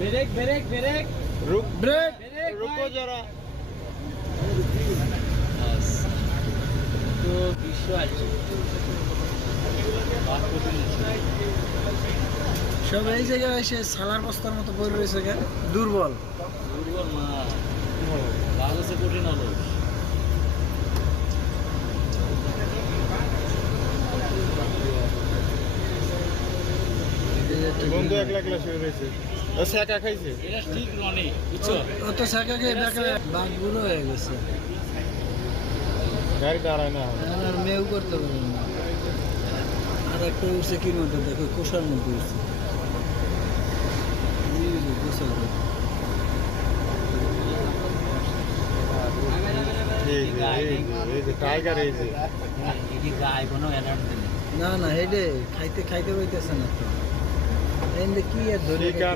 break break break रुक break रुको जरा तो विश्वास সব এই জায়গায় এসে সালার বস্তার মতো পড়ে রয়েছে কেন দুর্বল দুর্বল মা ভালো সে কঠিন হলো বন্ধু একলা একলা শুয়ে রয়েছে ও শেকা খাইছে এটা ঠিক রনে বুঝছো ও তো শাকাকে দেখলে বাঘগুলো হয়ে গেছে গাড়ি দাঁড়ায় না আর মেউ করতে পারবে না আর একটা উঠছে কি মধ্যে দেখো কোষার মধ্যে উঠছে কোষার এই যে টাইগার এই যে এটি গায়ে কোনো এনার্জি নেই না না হেডে খাইতে খাইতে পাইতেছে না তো এন্ড কি আর ধরে শিকার